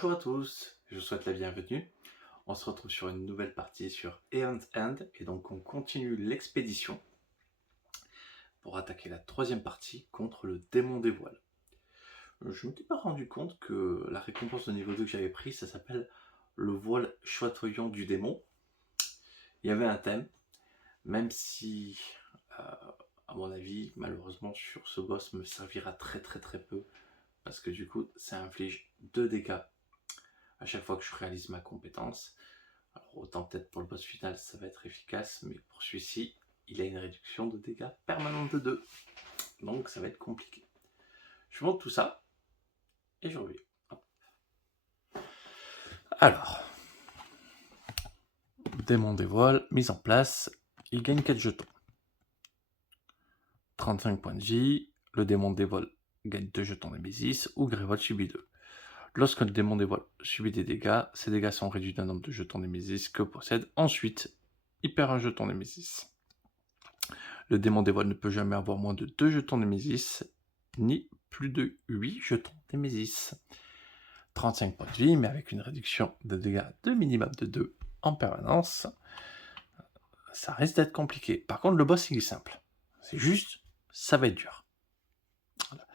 Bonjour à tous, je vous souhaite la bienvenue. On se retrouve sur une nouvelle partie sur Aeon's End et donc on continue l'expédition pour attaquer la troisième partie contre le démon des voiles. Je ne m'étais pas rendu compte que la récompense de niveau 2 que j'avais pris, ça s'appelle le voile chatoyant du démon. Il y avait un thème, même si, à mon avis, malheureusement sur ce boss me servira très peu parce que du coup ça inflige 2 dégâts à chaque fois que je réalise ma compétence. Alors autant peut-être pour le boss final ça va être efficace, mais pour celui-ci, il a une réduction de dégâts permanente de 2. Donc ça va être compliqué. Je monte tout ça, et je reviens. Hop. Alors, démon des voiles, mise en place, il gagne 4 jetons. 35 points de vie, le démon des voiles gagne 2 jetons Némésis, ou Grévold subit 2. Lorsque le démon des voiles subit des dégâts, ces dégâts sont réduits d'un nombre de jetons Némésis que possède. Ensuite, il perd un jeton Némésis. Le démon des voiles ne peut jamais avoir moins de 2 jetons Némésis, ni plus de 8 jetons Némésis. 35 points de vie, mais avec une réduction de dégâts de minimum de 2 en permanence. Ça risque d'être compliqué. Par contre, le boss, il est simple. C'est juste, ça va être dur. Voilà.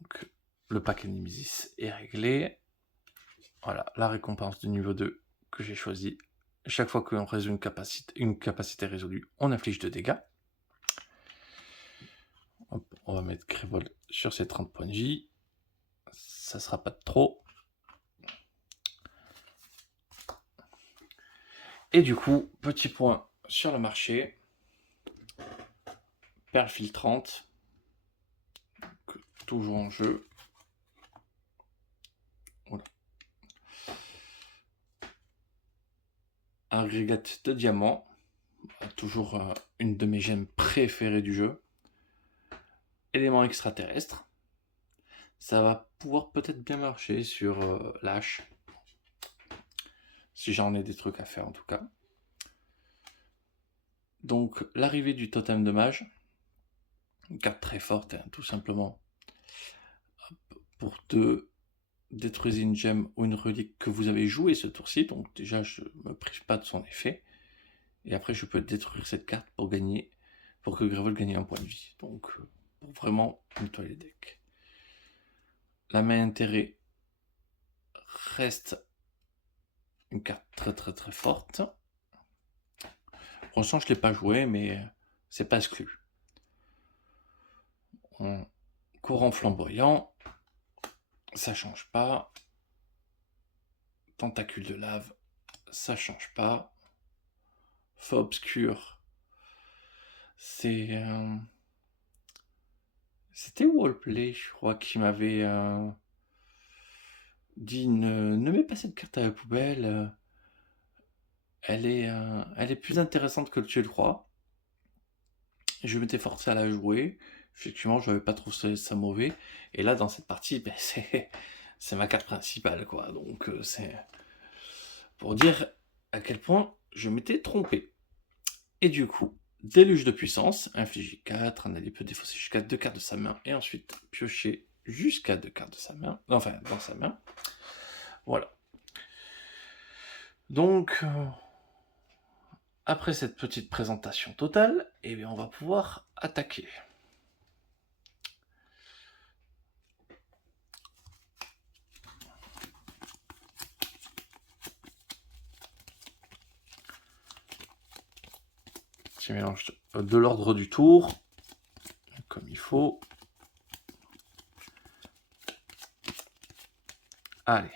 Donc, le paquet Némésis est réglé. Voilà, la récompense du niveau 2 que j'ai choisi. Chaque fois qu'on résout une capacité résolue, on inflige 2 dégâts. Hop, on va mettre Grévold sur ses 30 points de vie. Ça sera pas de trop. Et du coup, petit point sur le marché. Perle filtrante. Toujours en jeu. Voilà. Agrégate de diamants. Toujours une de mes gemmes préférées du jeu. Élément extraterrestre. Ça va pouvoir peut-être bien marcher sur l'H. Si j'en ai des trucs à faire en tout cas. Donc l'arrivée du totem de mage. Une carte très forte, hein, tout simplement. Pour détruisez une gemme ou une relique que vous avez jouée ce tour-ci. Donc déjà, je ne me prive pas de son effet. Et après, je peux détruire cette carte pour gagner, pour que Grévold gagne un point de vie. Donc, pour vraiment nettoyer les decks. La main intérêt reste une carte très forte. Pour l'instant, je ne l'ai pas joué, mais c'est pas exclu. Courant flamboyant, ça change pas. Tentacule de lave, ça change pas. Feu obscur, c'est... C'était Wallplay, je crois, qui m'avait dit ne mets pas cette carte à la poubelle. Elle est plus intéressante que tu le crois. Je m'étais forcé à la jouer. Effectivement, je n'avais pas trouvé ça mauvais. Et là, dans cette partie, ben, c'est ma carte principale, quoi. Donc, c'est pour dire à quel point je m'étais trompé. Et du coup, déluge de puissance, infliger 4, un allié peut défausser jusqu'à 2 cartes de sa main, et ensuite piocher jusqu'à 2 cartes de sa main, enfin, dans sa main. Voilà. Donc, après cette petite présentation totale, eh bien, on va pouvoir attaquer. Je mélange de l'ordre du tour, comme il faut. Allez.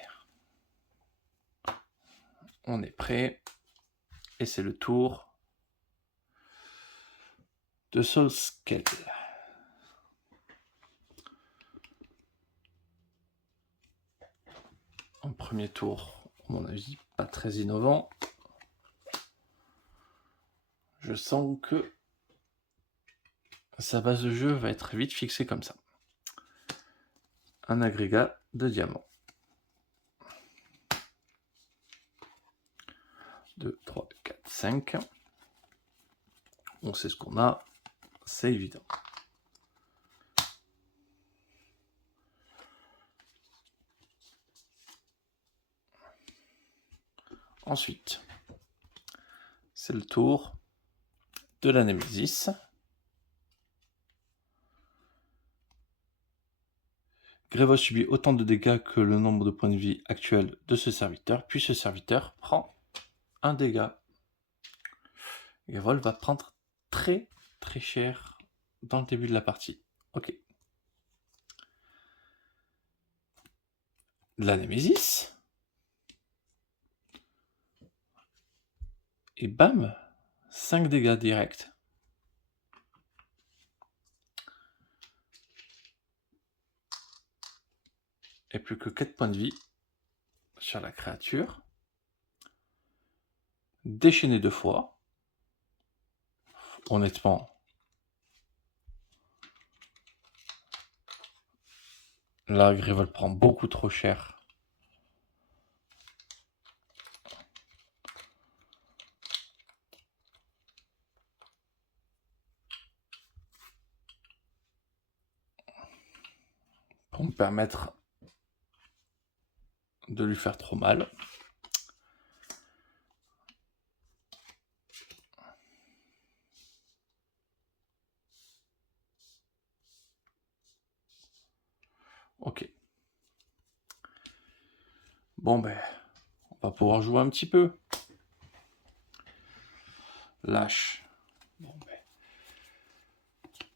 On est prêt. Et c'est le tour de Soulscale. En premier tour, à mon avis, pas très innovant. Je sens que sa base de jeu va être vite fixée comme ça. Un agrégat de diamants. 2, 3, 4, 5. On sait ce qu'on a, c'est évident. Ensuite, c'est le tour de la Némésis. Grévos subit autant de dégâts que le nombre de points de vie actuel de ce serviteur, puis ce serviteur prend un dégât. Grévol va prendre très très cher dans le début de la partie. Ok. La Némésis. Et bam, 5 dégâts directs. Et plus que 4 points de vie sur la créature. Déchaîné 2 fois. Honnêtement, là, Grévol prend beaucoup trop cher. Pour me permettre de lui faire trop mal. Ok. Bon ben, on va pouvoir jouer un petit peu. Lâche. Bon ben,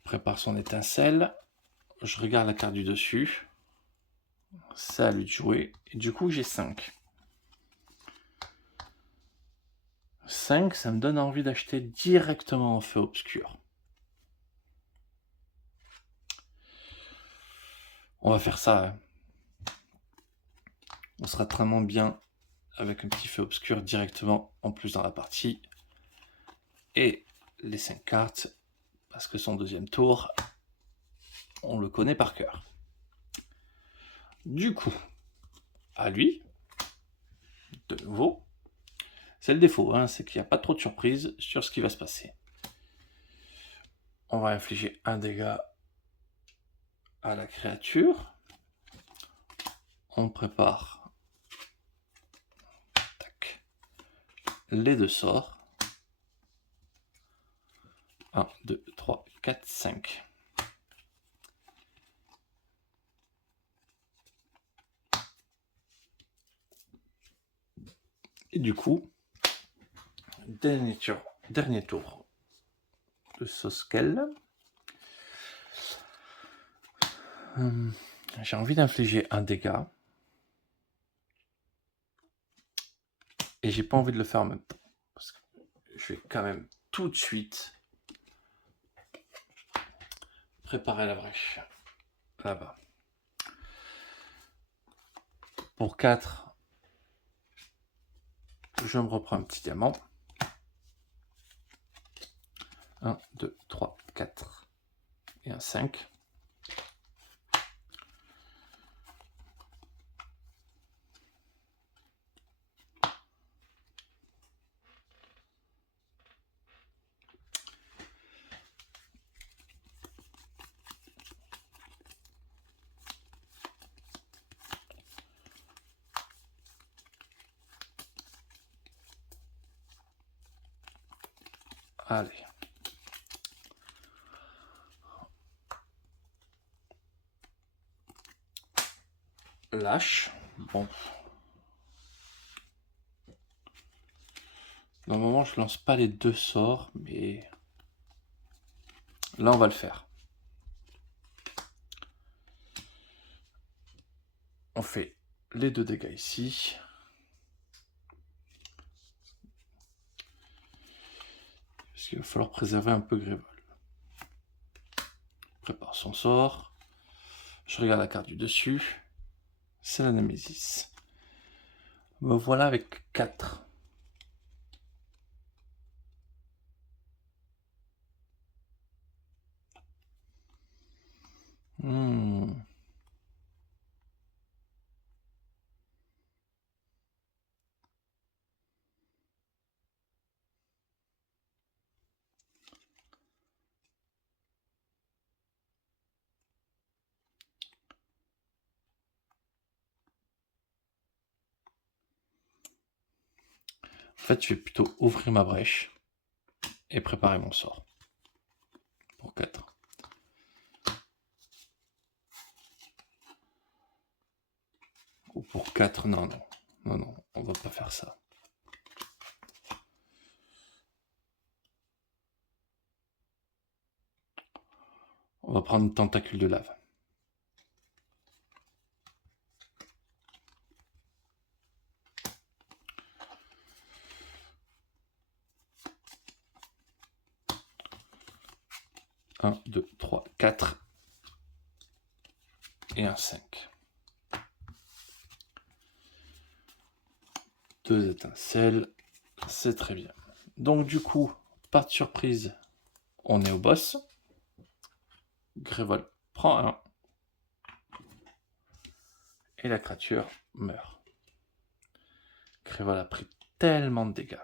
prépare son étincelle. Je regarde la carte du dessus. C'est à lui de jouer. Et du coup, j'ai 5. 5, ça me donne envie d'acheter directement en feu obscur. On va faire ça. Hein. On sera vraiment bien avec un petit feu obscur directement en plus dans la partie. Et les 5 cartes, parce que son deuxième tour, on le connaît par cœur. Du coup, à lui, de nouveau, c'est le défaut, hein, c'est qu'il n'y a pas trop de surprise sur ce qui va se passer. On va infliger un dégât à la créature. On prépare tac, les 2 sorts. 1, 2, 3, 4, 5. Et du coup, dernier tour de Soskel. J'ai envie d'infliger un dégât. Et j'ai pas envie de le faire en même temps. Parce que je vais quand même tout de suite préparer la brèche. Là-bas. Pour 4, je me reprends un petit diamant. 1, 2, 3, 4 et un 5. Allez. Lâche. Bon. Normalement, je lance pas les 2 sorts, mais là, on va le faire. On fait les 2 dégâts ici. Parce qu'il va falloir préserver un peu Grévol. Prépare son sort. Je regarde la carte du dessus. C'est la Némésis. Me voilà avec 4. fait, je vais plutôt ouvrir ma brèche et préparer mon sort. Pour 4. Ou pour 4, non, non. Non, non, on va pas faire ça. On va prendre une tentacule de lave. Un, 2, 3, 4. Et un 5. 2 étincelles. C'est très bien. Donc du coup, pas de surprise, on est au boss. Grévol prend un. Et la créature meurt. Grévol a pris tellement de dégâts.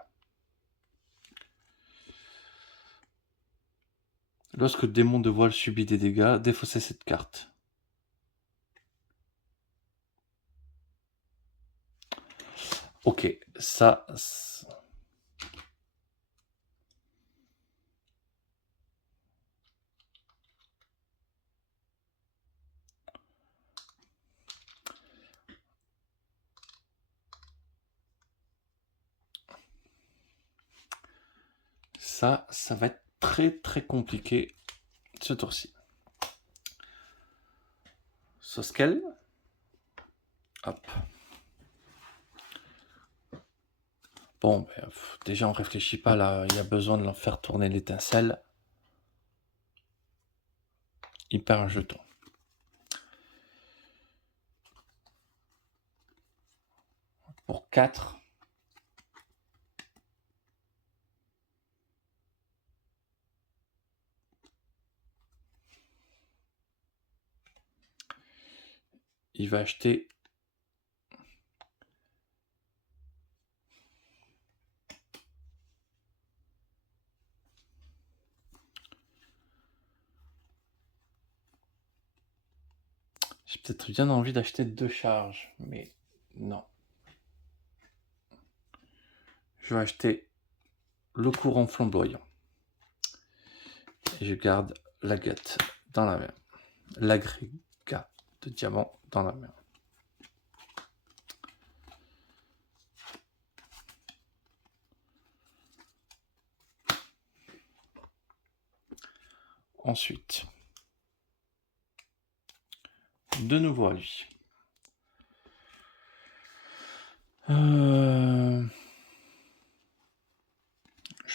Lorsque le démon de voile subit des dégâts, défaussez cette carte. Ok, ça... Ça va être très très compliqué ce tour-ci. Soskel. Hop. Bon, ben, déjà on réfléchit pas là, il y a besoin de leur faire tourner l'étincelle. Il perd un jeton. Pour 4. Il va acheter... J'ai peut-être bien envie d'acheter 2 charges, mais non. Je vais acheter le courant flamboyant. Et je garde l'agate dans la main. L'agrégat de diamant dans la main. Ensuite, de nouveau à lui. Je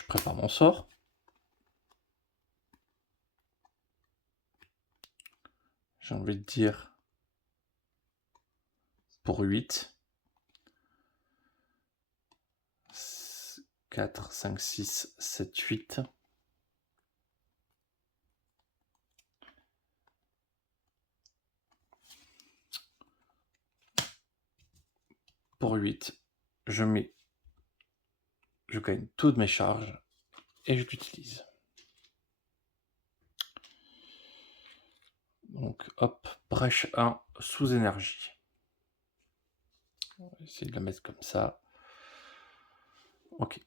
prépare mon sort. J'ai envie de dire pour 8. 4, 5, 6, 7, 8. Pour 8, je gagne toutes mes charges et je l'utilise. Donc hop, brèche 1 sous énergie. On va essayer de la mettre comme ça. Ok.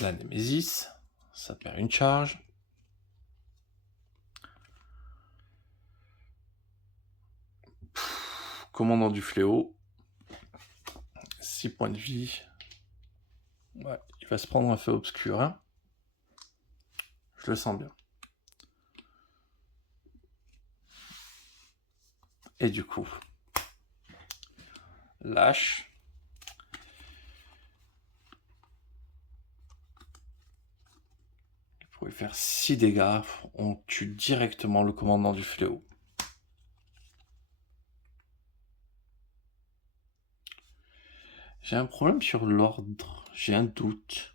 La Némésis, ça perd une charge. Commandant du fléau, 6 points de vie. Ouais, il va se prendre un feu obscur. Hein. Je le sens bien. Et du coup, lâche. Il pourrait faire 6 dégâts. On tue directement le commandant du fléau. J'ai un problème sur l'ordre. J'ai un doute.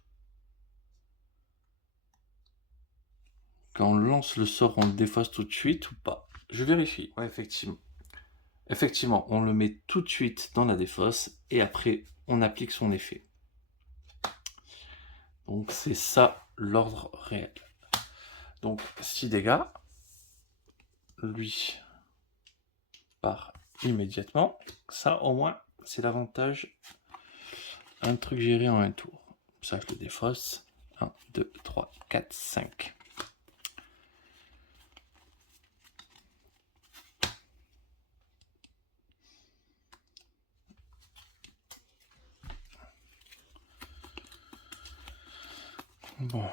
Quand on lance le sort, on le défausse tout de suite ou pas? Je vérifie. Ouais, effectivement. Effectivement, on le met tout de suite dans la défausse et après, on applique son effet. Donc, c'est ça l'ordre réel. Donc, 6 dégâts. lui part immédiatement. Ça, au moins, c'est l'avantage. Un truc géré en un tour. Ça, je le défausse. 1, 2, 3, 4, 5. Bon.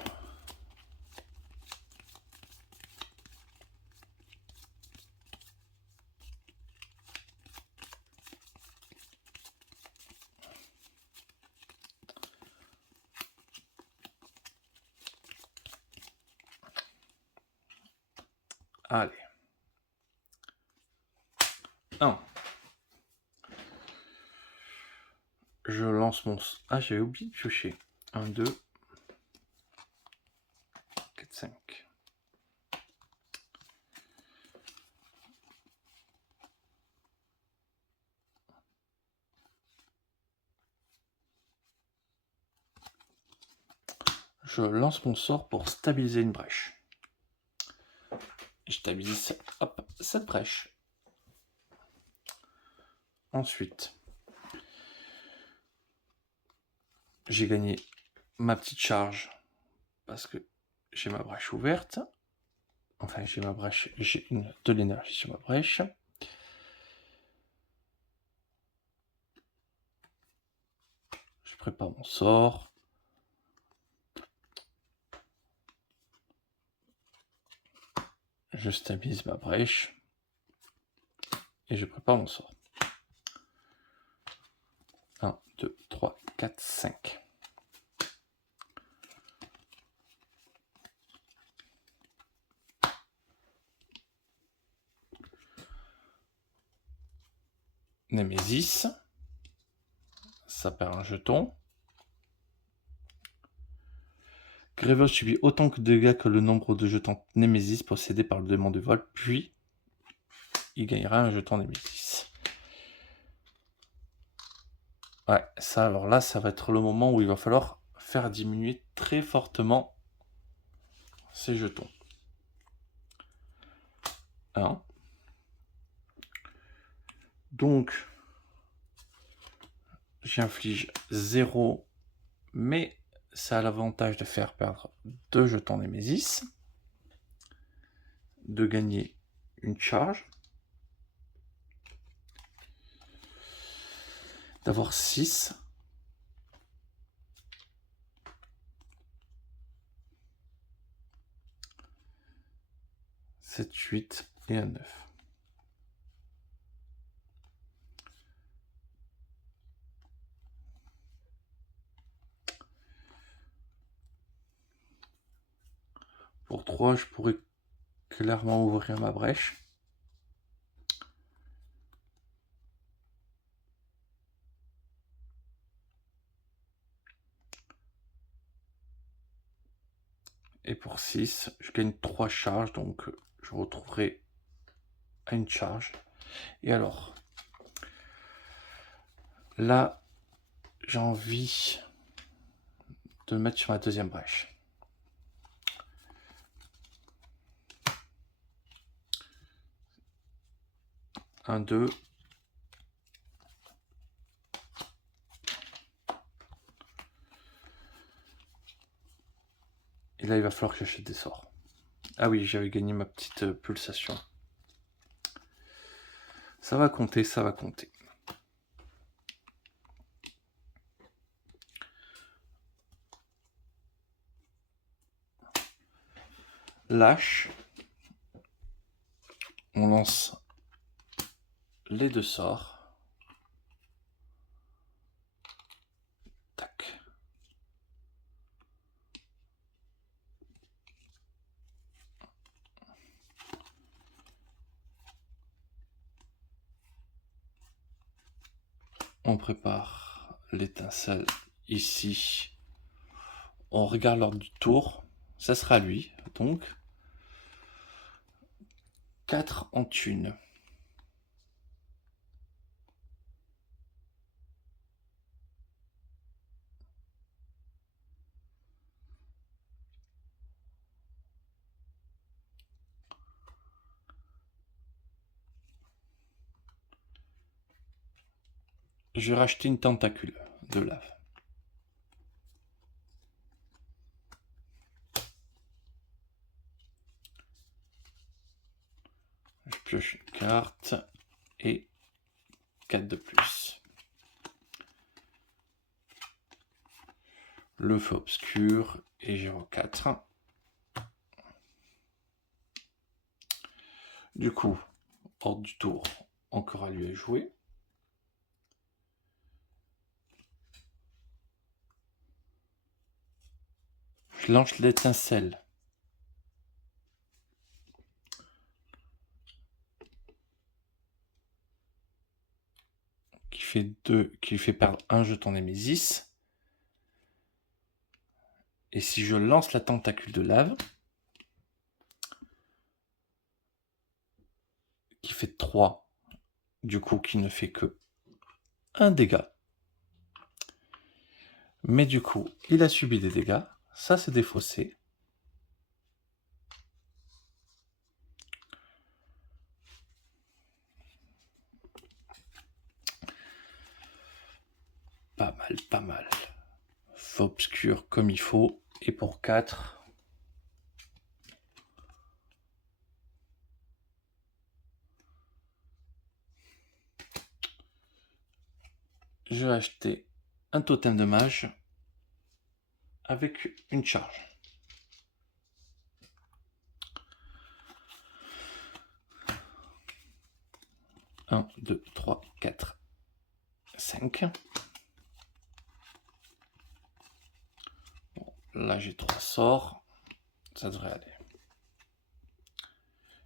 Allez. 1. Je lance mon... Ah, j'avais oublié de piocher. 1, 2, 4, 5. Je lance mon sort pour stabiliser une brèche. Je stabilise, hop, cette brèche. Ensuite, j'ai gagné ma petite charge parce que j'ai ma brèche ouverte. Enfin, j'ai ma brèche, j'ai de l'énergie sur ma brèche. Je prépare mon sort. Je stabilise ma brèche. Et je prépare mon sort. 1, 2, 3, 4, 5. Némésis. Ça perd un jeton. Grévos subit autant de dégâts que le nombre de jetons Némésis possédés par le démon de vol, puis il gagnera un jeton Némésis. Ouais, ça, alors là, ça va être le moment où il va falloir faire diminuer très fortement ces jetons. 1. Donc, j'inflige 0, mais ça a l'avantage de faire perdre 2 jetons Némésis, de gagner une charge, d'avoir 6, sept, 8 et un 9. Pour 3, je pourrais clairement ouvrir ma brèche. Et pour 6, je gagne 3 charges, donc je retrouverai à une charge. Et alors, là, j'ai envie de me mettre sur ma deuxième brèche. Un, 2. Et là, il va falloir que j'achète des sorts. Ah oui, j'avais gagné ma petite pulsation. Ça va compter, ça va compter. Lâche. On lance les 2 sorts. Tac. On prépare l'étincelle ici. On regarde l'ordre du tour. Ça sera lui. Donc, 4 en thune. je vais racheter une tentacule de lave. Je pioche une carte et 4 de plus. Le feu obscur et 0,4. Du coup, hors du tour, encore à lui à jouer. Je lance l'étincelle. Qui fait perdre un jeton Némésis. Et si je lance la tentacule de lave, qui fait 3, du coup qui ne fait que 1 dégât. Mais du coup, il a subi des dégâts, ça c'est défaussé. Pas mal, pas mal. Feu obscur comme il faut. Et pour 4... je vais acheter un totem de mage avec une charge. 1, 2, 3, 4, 5. Bon, là j'ai 3 sorts. Ça devrait aller.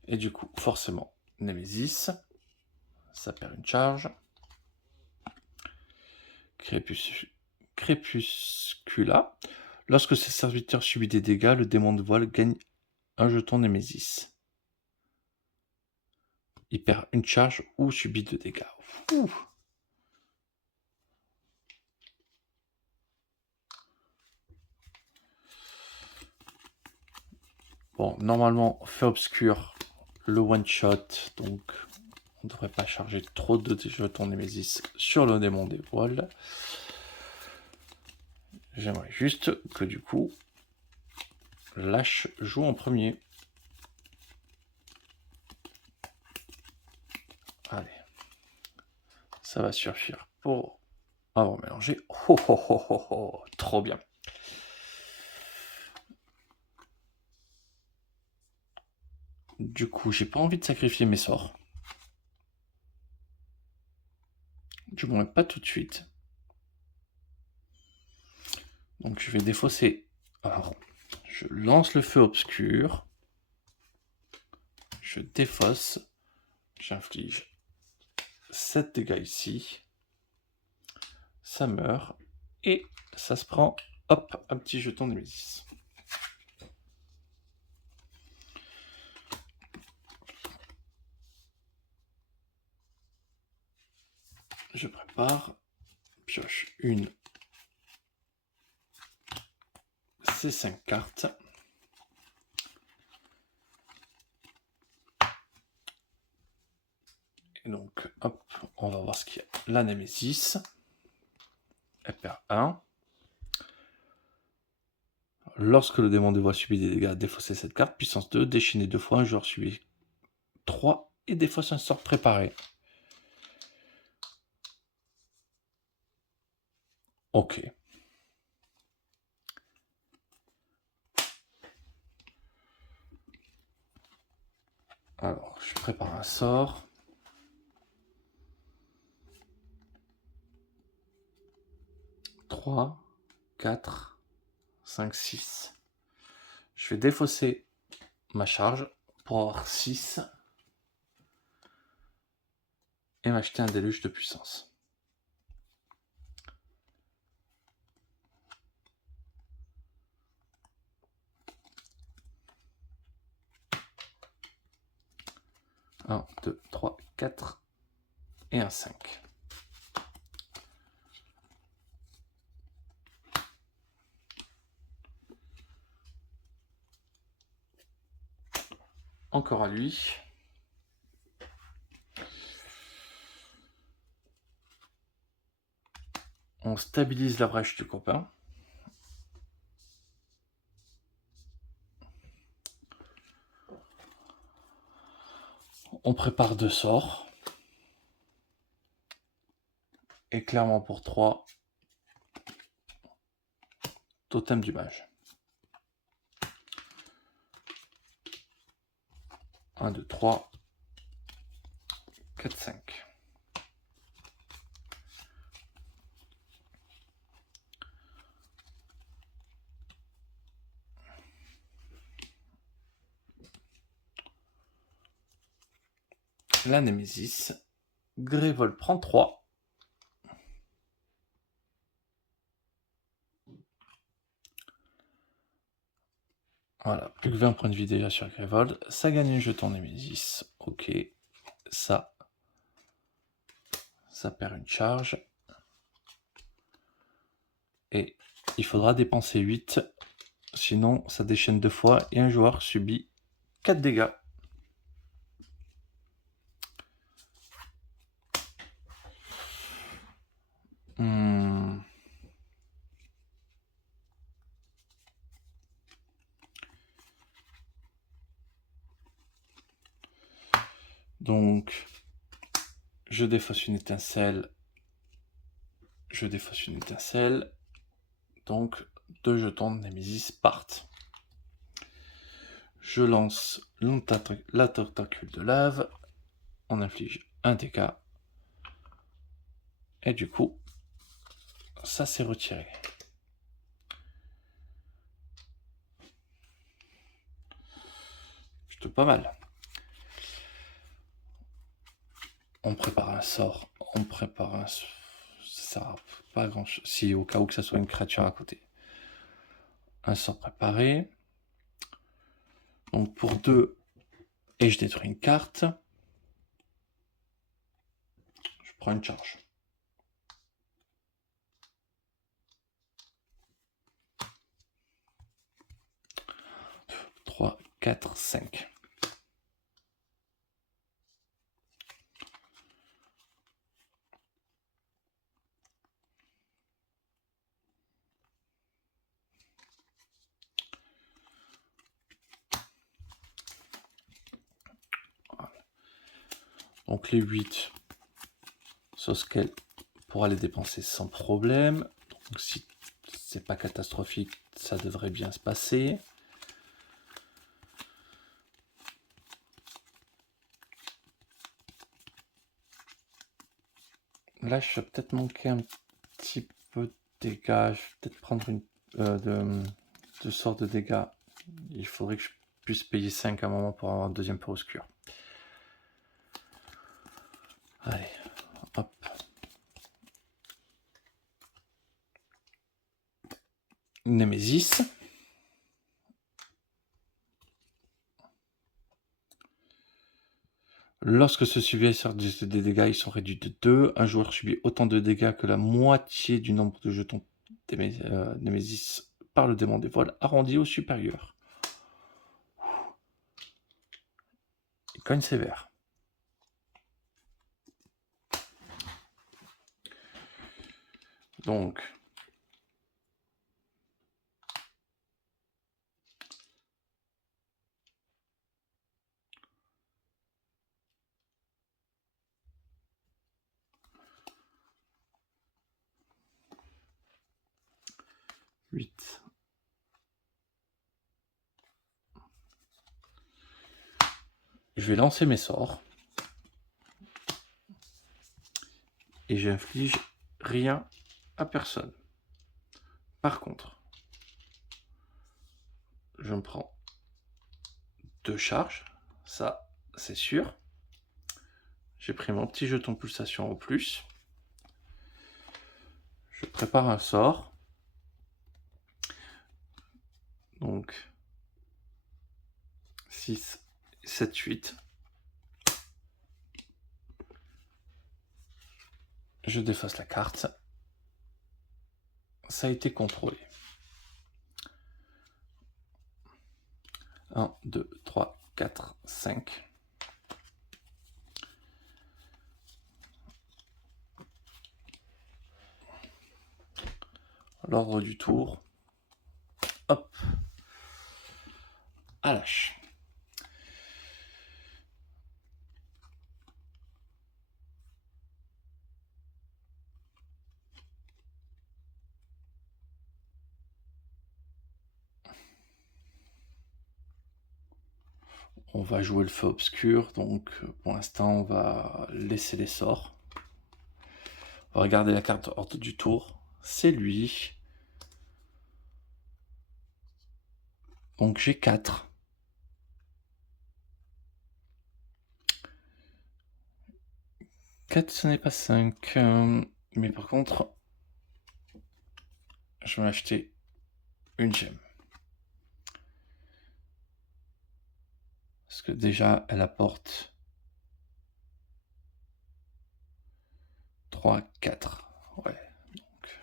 Et du coup, forcément, Némésis. Ça perd une charge. Crépuscula. Lorsque ses serviteurs subit des dégâts, le démon de voile gagne un jeton Némésis. Il perd une charge ou subit 2 dégâts. Ouh. Bon, normalement, feu obscur, le one shot, donc on ne devrait pas charger trop de jetons Némésis sur le démon des voiles. J'aimerais juste que du coup, Lâche joue en premier. Allez, ça va suffire pour avoir mélangé. Oh, oh, oh, oh, oh, trop bien. Du coup, j'ai pas envie de sacrifier mes sorts. Du moins, pas tout de suite. Donc, je vais défausser. Alors, je lance le feu obscur. Je défausse. J'inflige 7 dégâts ici. Ça meurt. Et ça se prend, hop, un petit jeton de Némésis. Je prépare. Pioche une. Ces 5 cartes. Et donc, hop, on va voir ce qu'il y a. La Némésis. Elle perd 1. Lorsque le démon de voile subit des dégâts, défausser cette carte. Puissance 2, déchaîner 2 fois. Un joueur subit 3 et défausse un sort préparé. Ok. Alors, je prépare un sort. Trois, 4, 5, 6. Je vais défausser ma charge pour avoir 6 et m'acheter un déluge de puissance. Un, 2, 3, 4 et un 5. Encore à lui. On stabilise la brèche du copain. On prépare 2 sorts. Et clairement pour 3, totem du mage. 1, 2, 3, 4, 5. La Némésis. Grévol prend 3. Voilà, plus que 20 points de vie déjà sur Grévol. Ça gagne un jeton Némésis. Ok, ça perd une charge. Et il faudra dépenser 8. Sinon, ça déchaîne 2 fois et un joueur subit 4 dégâts. Donc, je défausse une étincelle. Je défausse une étincelle. Donc, 2 jetons de Némésis partent. Je lance la tentacule de lave. On inflige un dégât. Et du coup, ça s'est retiré. Plutôt pas mal. On prépare un sort. On prépare un... Ça sert à pas grand chose. Si, au cas où que ça soit une créature à côté. Un sort préparé. Donc pour 2, et je détruis une carte. Je prends une charge. 3, 4, 5. Donc les 8, Soskel pourra les dépenser sans problème. Donc si c'est pas catastrophique, ça devrait bien se passer. Là, je vais peut-être manquer un petit peu de dégâts. Je vais peut-être prendre une de sort de dégâts. Il faudrait que je puisse payer 5 à un moment pour avoir un deuxième peu obscur. Allez, hop. Némésis. Lorsque ce subit sort des dégâts, ils sont réduits de 2. Un joueur subit autant de dégâts que la moitié du nombre de jetons Némésis par le démon des vols, arrondi au supérieur. Il cogne sévère. Donc, je vais lancer mes sorts. Et j'inflige rien à personne. Par contre, je me prends 2 charges. Ça, c'est sûr. J'ai pris mon petit jeton pulsation au plus. Je prépare un sort. Donc, 6, 7, 8. Je déface la carte. Ça a été contrôlé. 1, 2, 3, 4, 5. l'ordre du tour. Hop. À lâche. On va jouer le feu obscur, donc pour l'instant on va laisser les sorts. On va regarder la carte ordre du tour. C'est lui. Donc j'ai 4. 4, ce n'est pas 5. Mais par contre, je vais acheter une gemme. Parce que déjà, elle apporte 3, 4. Ouais. Donc...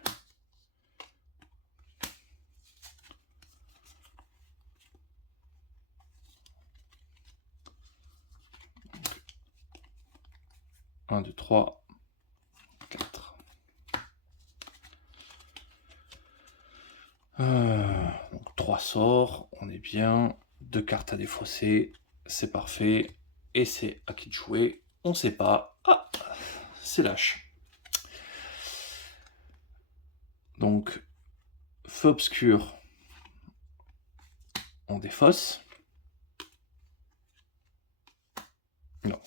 Un, 2, 3, 4. Donc 3 sorts, on est bien. 2 cartes à défausser, c'est parfait. Et c'est à qui de jouer, on sait pas. Ah, c'est lâche. Donc, feu obscur, on défausse. Non,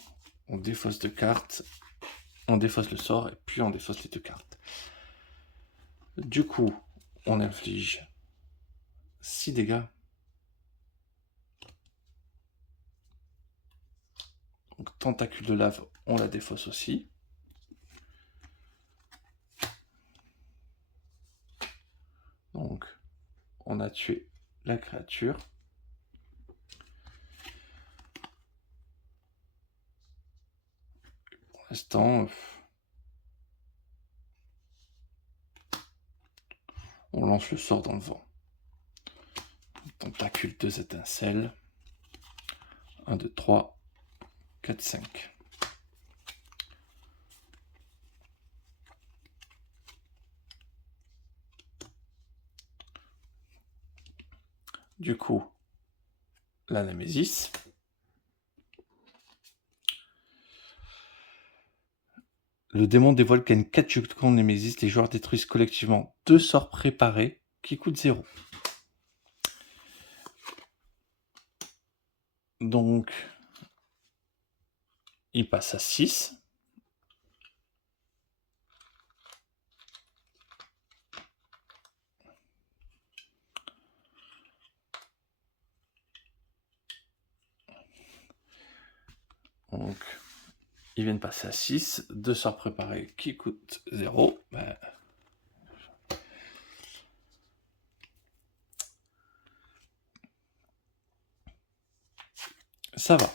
on défausse 2 cartes, on défausse le sort, et puis on défausse les 2 cartes. Du coup, on inflige 6 dégâts. Donc, tentacule de lave, on la défausse aussi. Donc, on a tué la créature. Pour l'instant, on lance le sort dans le vent. Tentacule 2 étincelles. 1, 2, 3, 4, 5. Du coup, la Némésis. Le démon dévoile qu'à une 4 contre Némésis, les joueurs détruisent collectivement 2 sorts préparés qui coûtent 0. Donc, il passe à 6. Donc, ils viennent passer à 6. 2 sorts préparés qui coûtent 0. Ben... ça va.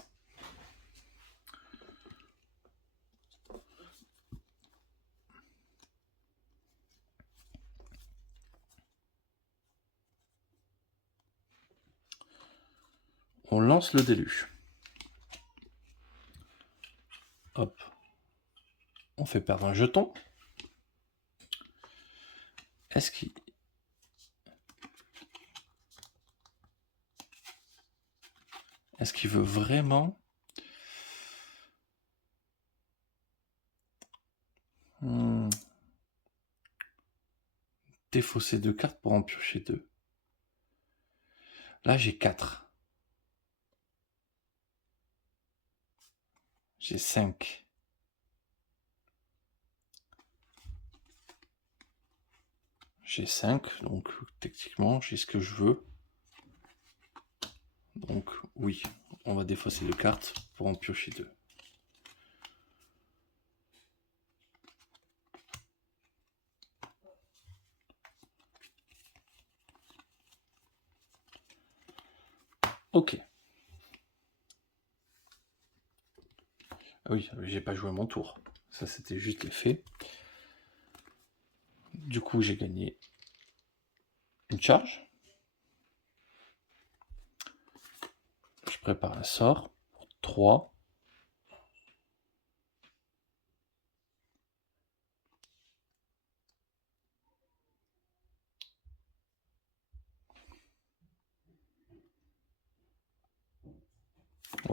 On lance le déluge. Hop. On fait perdre un jeton. Est-ce qu'il... Est-ce qu'il veut vraiment... défausser 2 cartes pour en piocher 2. Là, j'ai 4. J'ai 5. J'ai 5, donc techniquement, j'ai ce que je veux. Donc, oui, on va défausser 2 cartes pour en piocher 2. Ok. Ah oui, j'ai pas joué mon tour. Ça, c'était juste l'effet. Du coup, j'ai gagné une charge. Je prépare un sort pour 3.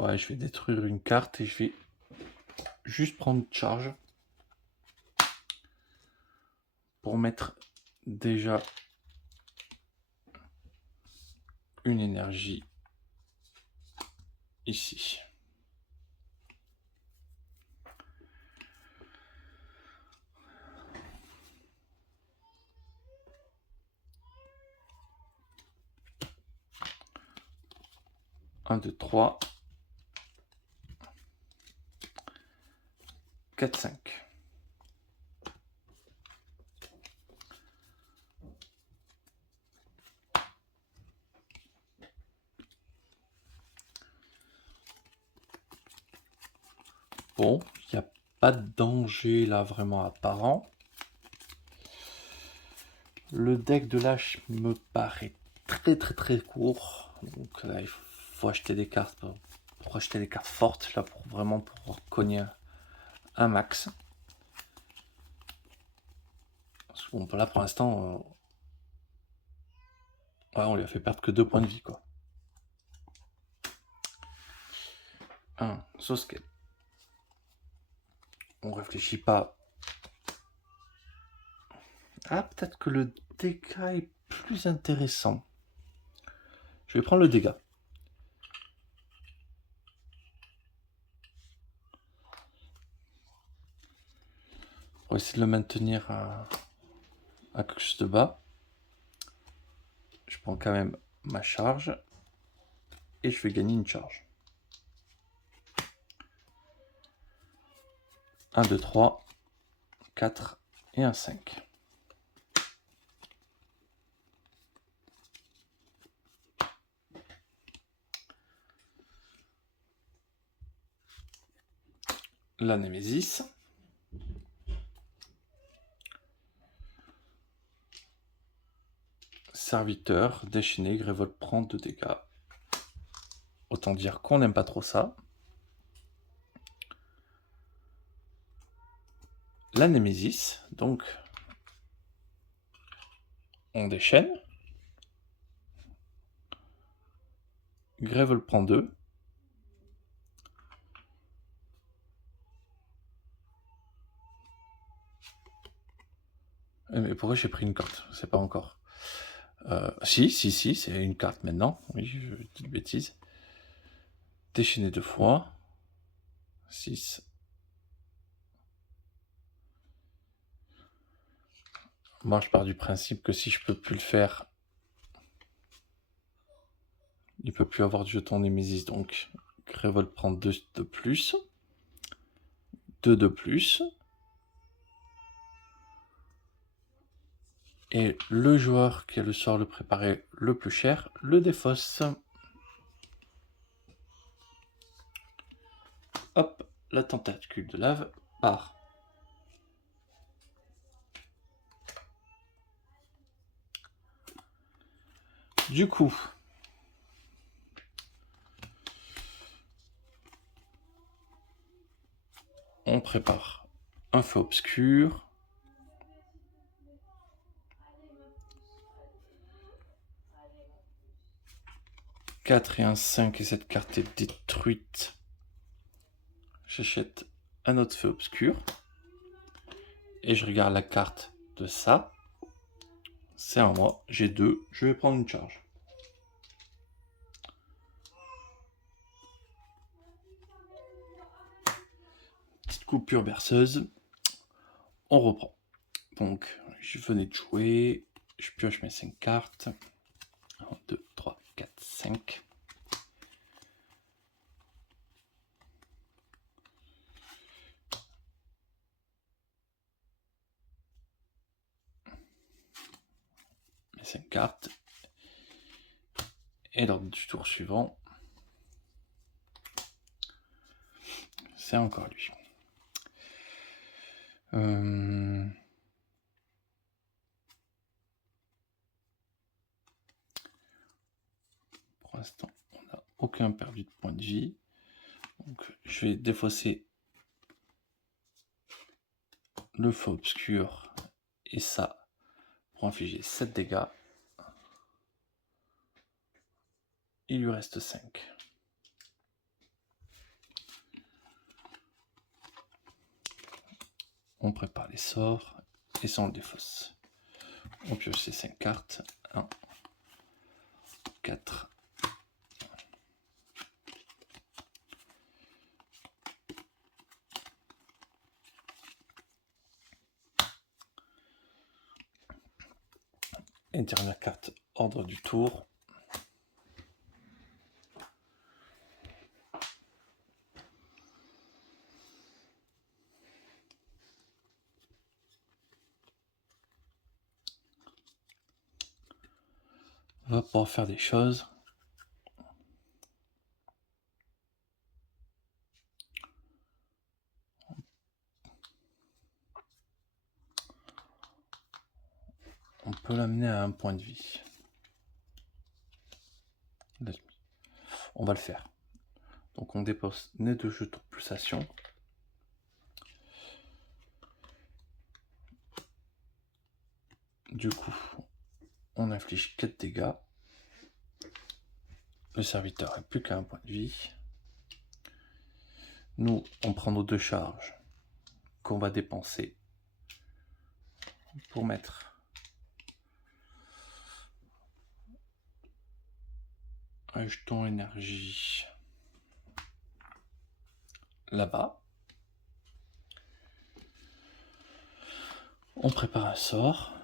Ouais, je vais détruire une carte et je vais juste prendre charge pour mettre déjà une énergie ici. Un, 2, 3, 4, 5. Bon, il n'y a pas de danger là vraiment apparent. Le deck de lâche me paraît très court. Donc là, il faut acheter des cartes pour acheter des cartes fortes là pour vraiment pouvoir cogner un max. Parce que bon, là pour l'instant, ouais, on lui a fait perdre que 2 points de vie quoi. 1, Sosuke. On réfléchit pas. Ah, peut-être que le dégât est plus intéressant. Je vais prendre le dégât. Pour essayer de le maintenir à quelque chose de bas. Je prends quand même ma charge. Et je vais gagner une charge. 1, 2, 3, 4 et un 5. La Némésis. Serviteur, déchaîné, Grévolte prend 2 dégâts. Autant dire qu'on n'aime pas trop ça. La Némésis, donc on déchaîne. Grévolte prend 2. Mais pourquoi j'ai pris une carte? C'est pas encore. Si, c'est une carte maintenant. Oui, je dis de bêtises. Déchaîné 2 fois. 6. Moi, je pars du principe que si je peux plus le faire, il peut plus avoir de jeton Némésis. Donc, Grévolte prend 2 de plus. 2 de plus. Et le joueur qui a le sort le préparé le plus cher le défausse. Hop, la tentacule de lave part. Du coup, on prépare un feu obscur. « 4 et un 5 et cette carte est détruite. J'achète un autre feu obscur. Et je regarde la carte de ça. C'est à moi, j'ai 2, je vais prendre une charge. Petite coupure berceuse. On reprend. Donc, je venais de jouer. Je pioche mes 5 cartes. 1, 2, 3, 4, 5. Mes 5 cartes. Et lors du tour suivant, c'est encore lui. Pour l'instant, on n'a aucun perdu de point de vie. Donc, je vais défausser le feu obscur et ça pour infliger 7 dégâts. Il lui reste 5. On prépare les sorts et ça on le défausse. On pioche ces 5 cartes. 1, 4. Et dernière carte, ordre du tour. On va pouvoir faire des choses. On peut l'amener à 1 point de vie. On va le faire. Donc on dépose nez de jetons plus action. Du coup, on inflige 4 dégâts. Le serviteur n'a plus qu'à 1 point de vie. Nous, on prend nos 2 charges qu'on va dépenser pour mettre un jeton énergie là-bas. On prépare un sort.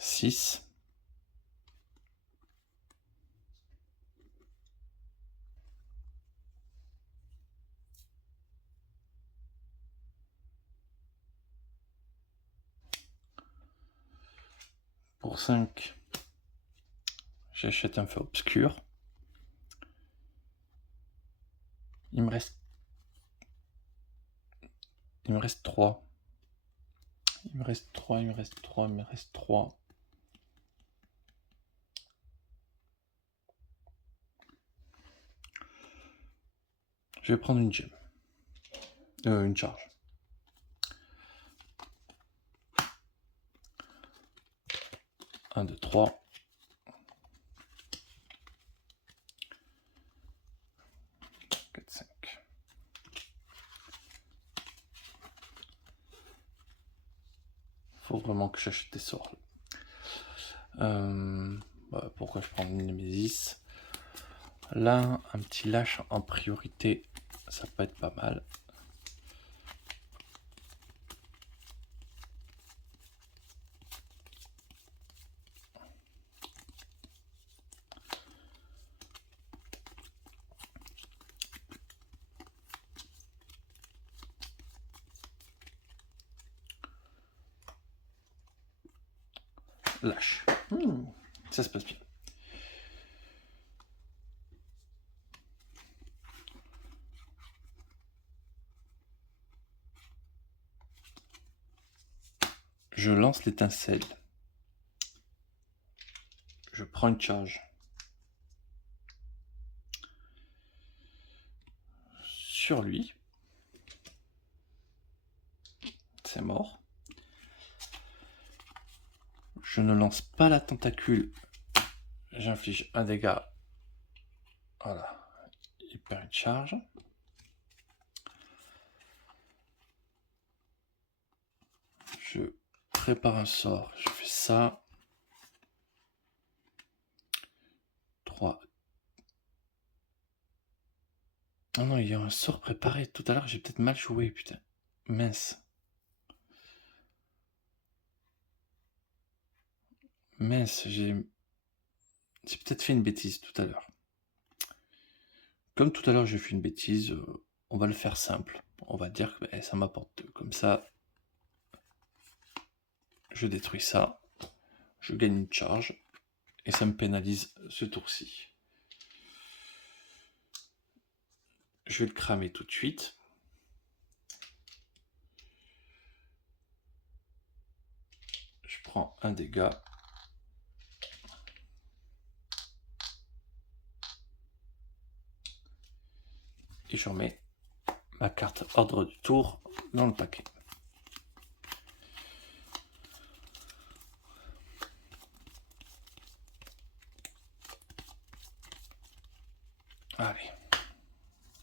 6. Pour 5, j'achète un feu obscur. Il me reste 3. Il me reste 3. Je vais prendre une gemme. Une charge. Un, 2, 3. 4, 5. Faut vraiment que j'achète des sorts. Pourquoi je prends une Némésis? Là, un petit lâche en priorité, ça peut être pas mal. Lâche. Ça se passe bien. Je lance l'étincelle. Je prends une charge. Sur lui. C'est mort. Je ne lance pas la tentacule. J'inflige un dégât. Voilà. Il perd une charge. Je prépare un sort. Je fais ça. 3. Oh non, il y a un sort préparé. Tout à l'heure, j'ai peut-être mal joué, putain. Mince. J'ai peut-être fait une bêtise tout à l'heure. Comme tout à l'heure, j'ai fait une bêtise, on va le faire simple. On va dire que ça m'apporte 2. Comme ça, je détruis ça. Je gagne une charge. Et ça me pénalise ce tour-ci. Je vais le cramer tout de suite. Je prends un dégât. Et je remets ma carte ordre du tour dans le paquet. Allez.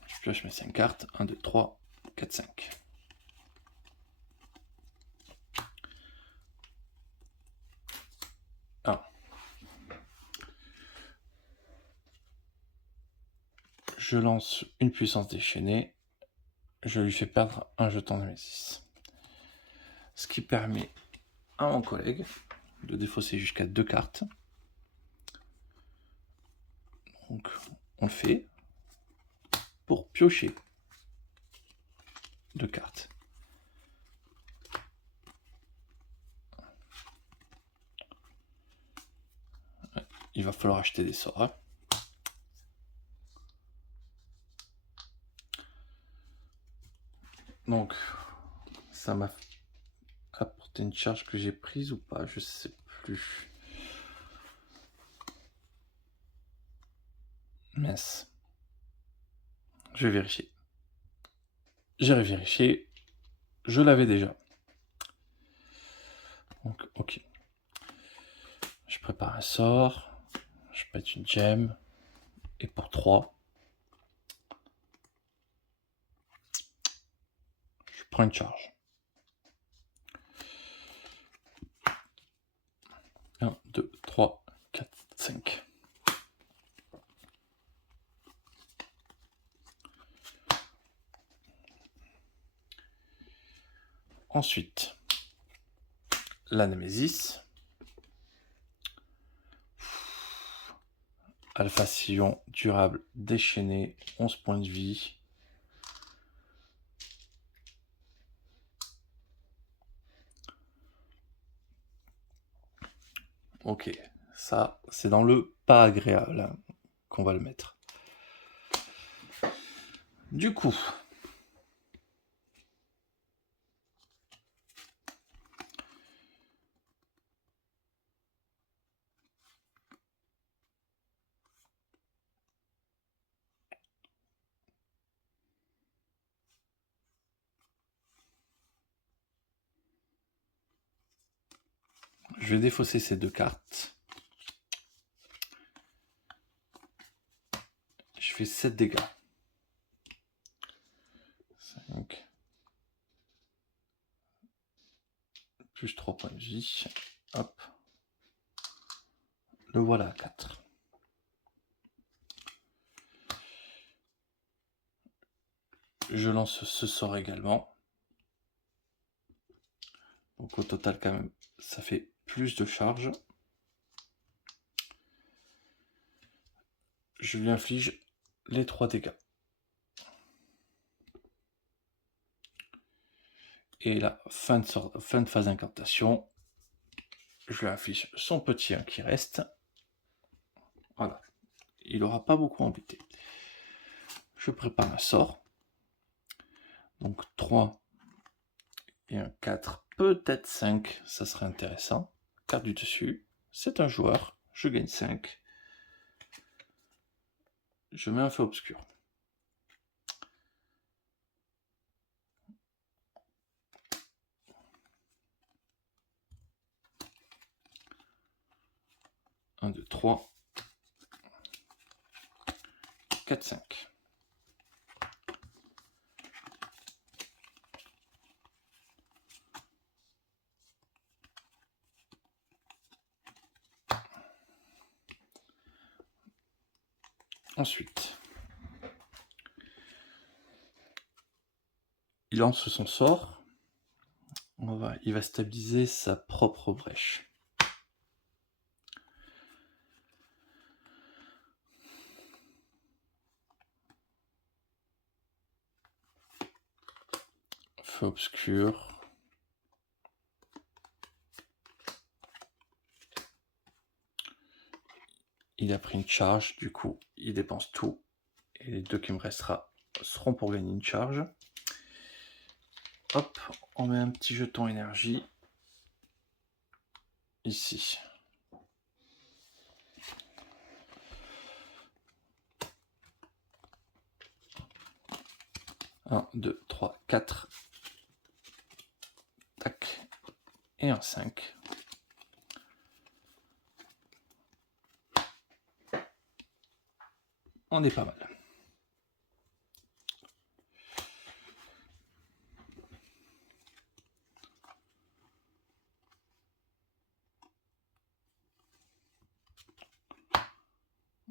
Je je mets 5 cartes. 1, 2, 3, 4, 5. Je lance une puissance déchaînée. Je lui fais perdre un jeton de Némésis. Ce qui permet à mon collègue de défausser jusqu'à 2 cartes. Donc on le fait pour piocher 2 cartes. Il va falloir acheter des sorts. Hein. Donc, ça m'a apporté une charge que j'ai prise ou pas, je sais plus. Mince. Je vais vérifier. J'ai vérifié. Je l'avais déjà. Donc, ok. Je prépare un sort. Je pète une gemme. Et pour 3, je prends une charge. 1, 2, 3, 4, 5. Ensuite, la Némésis. Alpha Sillon, durable, déchaîné, 11 points de vie. Ok, ça, c'est dans le pas agréable hein, qu'on va le mettre. Du coup, je vais défausser ces 2 cartes. Je fais 7 dégâts. 5. Plus 3 points de vie. Hop. Le voilà à 4. Je lance ce sort également. Donc au total quand même, ça fait plus de charge. Je lui inflige les 3 dégâts. Et là, fin de phase d'incantation, je lui inflige son petit 1 qui reste. Voilà. Il n'aura pas beaucoup embêté. Je prépare un sort. Donc 3 et un 4, peut-être 5, ça serait intéressant. Carte du dessus, c'est un joueur, je gagne 5. Je mets un feu obscur. Un, 2, 3, 4, 5. Ensuite, il lance son sort. Il va stabiliser sa propre brèche. Feu obscur. Il a pris une charge, du coup, il dépense tout. Et les 2 qui me restera seront pour gagner une charge. Hop, on met un petit jeton énergie ici. Un, 2, 3, 4. Tac. Et un 5. On est pas mal.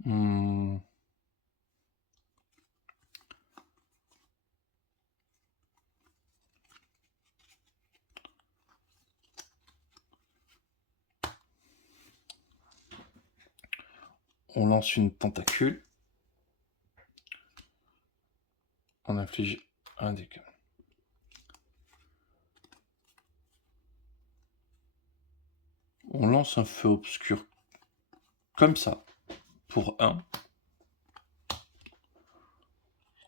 Hmm. On lance une tentacule. On inflige un dégât. On lance un feu obscur comme ça pour 1.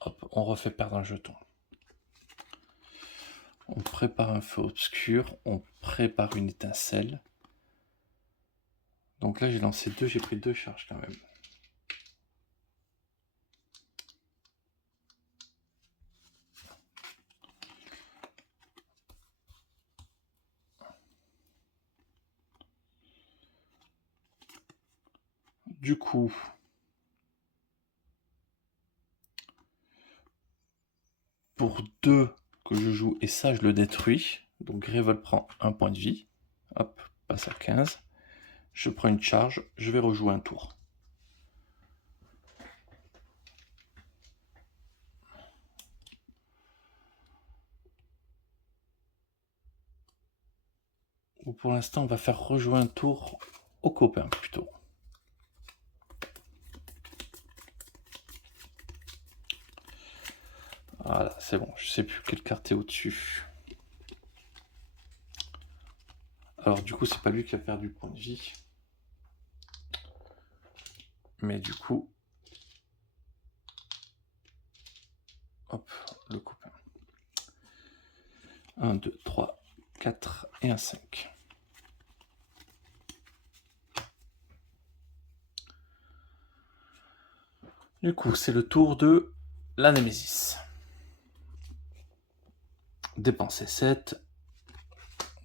Hop, on refait perdre un jeton. On prépare un feu obscur, on prépare une étincelle. Donc là j'ai lancé 2, j'ai pris 2 charges quand même. Du coup, pour 2 que je joue, et ça je le détruis, donc Revolt prend 1 point de vie, hop, passe à 15, je prends une charge, je vais rejouer un tour. Ou pour l'instant on va faire rejouer un tour au copain plutôt. Voilà, c'est bon, je sais plus quelle carte est au-dessus. Alors du coup, c'est pas lui qui a perdu point de vie. Mais du coup... Hop, le copain. 1, 2, 3, 4 et un 5. Du coup, c'est le tour de la Némésis. Dépenser 7.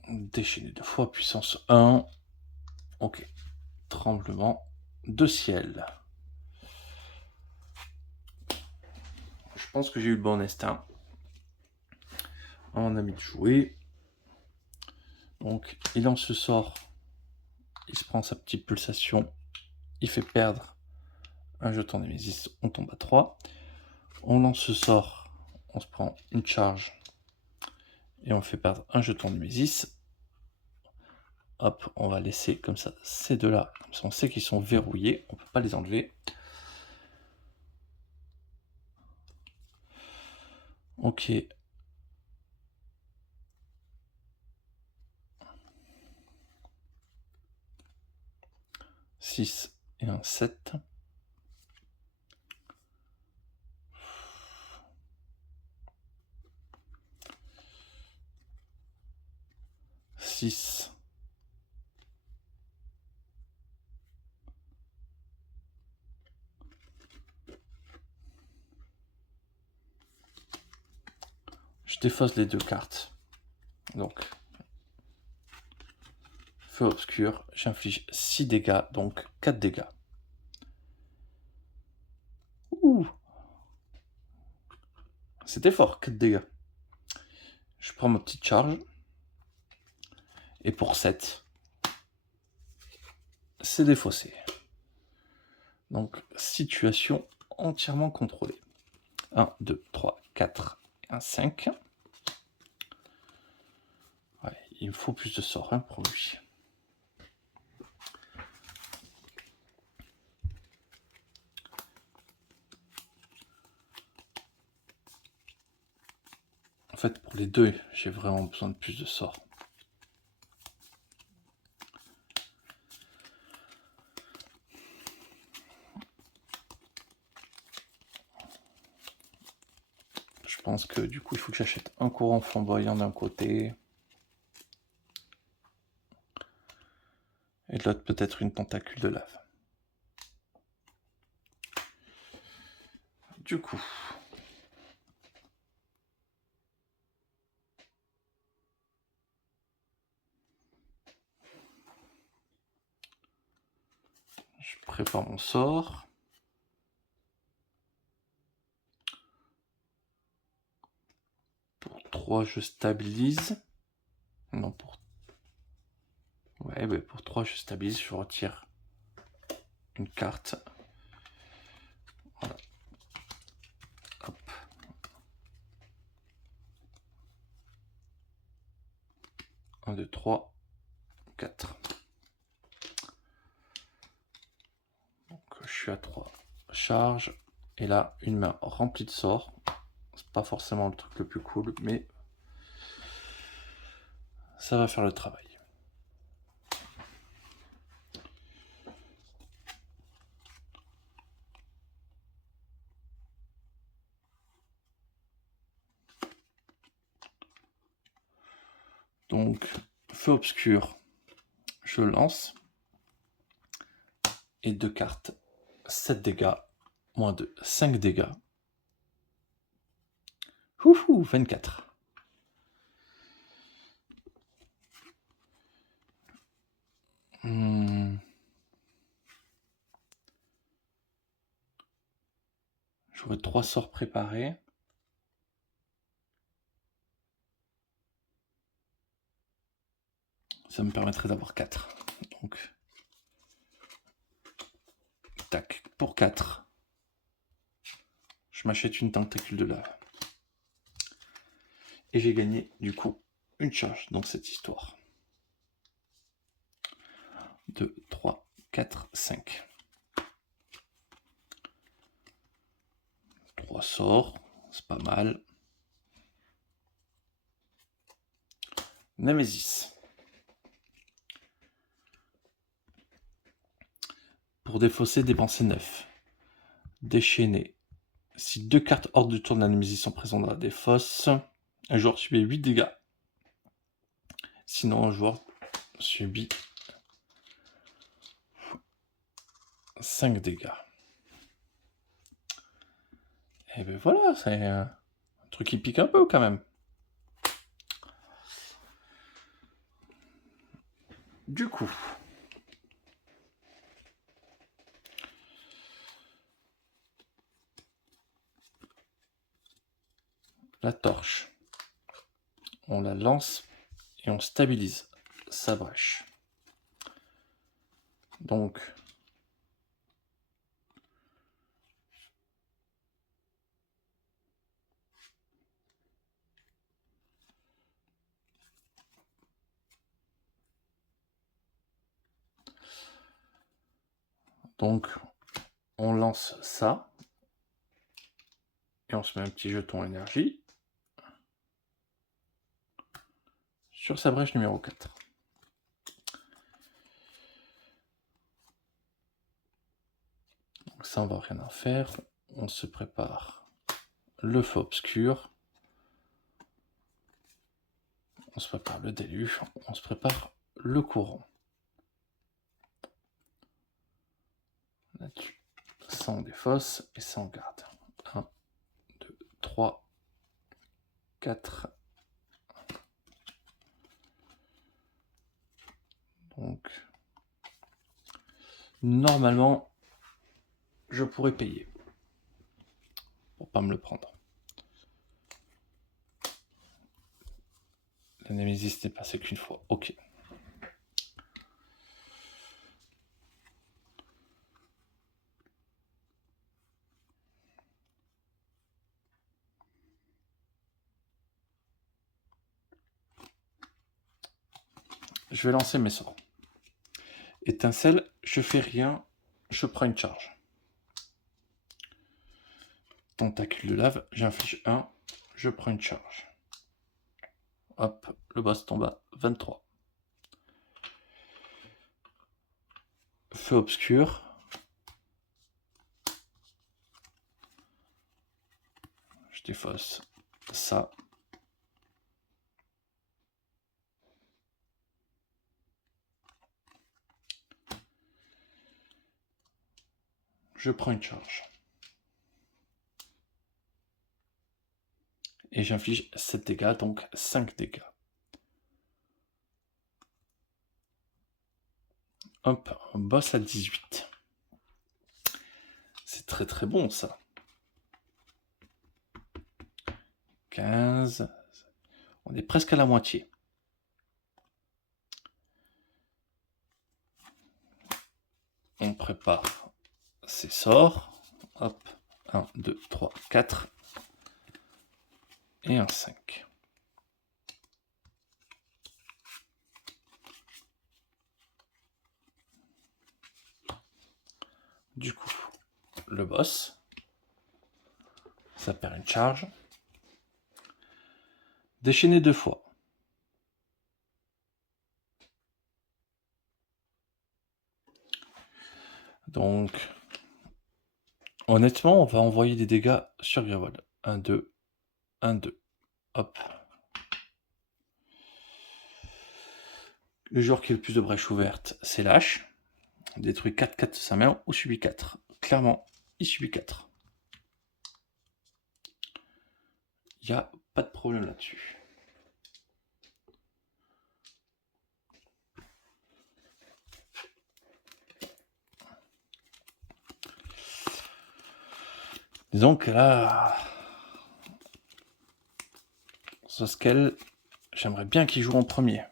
Déchaîner 2 fois, puissance 1. Ok. Tremblement de ciel. Je pense que j'ai eu le bon instinct. On a mis de jouer. Donc, il lance ce sort. Il se prend sa petite pulsation. Il fait perdre un jeton Némésis. On tombe à 3. On lance ce sort. On se prend une charge. Et on fait perdre un jeton Némésis. Hop, on va laisser comme ça ces deux-là. Comme ça, on sait qu'ils sont verrouillés. On ne peut pas les enlever. Ok. « 6 et un 7. 6. Je défausse les 2 cartes. Donc, feu obscur, j'inflige 6 dégâts, donc 4 dégâts. Ouh, c'était fort, 4 dégâts. Je prends ma petite charge. Et pour 7, c'est défaussé. Donc, situation entièrement contrôlée. 1, 2, 3, 4 et un 5. Ouais, il me faut plus de sorts hein, pour lui. En fait, pour les deux, j'ai vraiment besoin de plus de sorts. Je pense que du coup, il faut que j'achète un courant flamboyant d'un côté. Et de l'autre, peut-être une tentacule de lave. Du coup... je prépare mon sort. Pour 3, je stabilise. Non, pour... ouais, mais pour 3, je stabilise, je retire une carte. 1, 2, 3, 4. Donc je suis à 3 charges. Et là, une main remplie de sorts. C'est pas forcément le truc le plus cool, mais ça va faire le travail. Donc, feu obscur, je lance. Et 2 cartes, 7 dégâts, moins 2, 5 dégâts. Ouhou, 24. J'aurais 3 sorts préparés. Ça me permettrait d'avoir 4. Donc, tac, pour 4. Je m'achète une tentacule de lave. Et j'ai gagné, du coup, une charge dans cette histoire. 2, 3, 4, 5. 3 sorts, c'est pas mal. Nemesis. Pour défausser, dépensez 9. Déchaîner. Si 2 cartes hors du tour de la Nemesis sont présentes dans la défausse, un joueur subit 8 dégâts. Sinon, un joueur subit 5 dégâts. Et ben voilà, c'est un truc qui pique un peu quand même. Du coup, la torche, on la lance et on stabilise sa brèche. Donc, on lance ça et on se met un petit jeton énergie sur sa brèche numéro 4. Donc ça, on va rien en faire. On se prépare le feu obscur. On se prépare le déluge. On se prépare le courant. Là-dessus, ça on défausse et ça on garde. 1, 2, 3, 4. Donc, normalement, je pourrais payer pour pas me le prendre. La Nemesis n'est passée qu'une fois. Ok. Je vais lancer mes sorts. Étincelle, je fais rien, je prends une charge. Tentacule de lave, j'inflige 1, je prends une charge. Hop, le boss tombe à 23. Feu obscur. Je défausse ça. Je prends une charge. Et j'inflige 7 dégâts, donc 5 dégâts. Hop, un boss à 18. C'est très très bon ça. 15. On est presque à la moitié. On prépare ses sorts. Hop, 1, 2, 3, 4. Et un 5. du coup le boss. Ça perd une charge. Déchaîner 2 fois. Donc, honnêtement, on va envoyer des dégâts sur Grewal. 1, 2, 1, 2. Hop. Le joueur qui a le plus de brèches ouvertes, c'est Lâche. Détruit 4-4 de sa main ou subit 4. Clairement, il subit 4. Il n'y a pas de problème là-dessus. Disons que là, ce scale, j'aimerais bien qu'il joue en premier.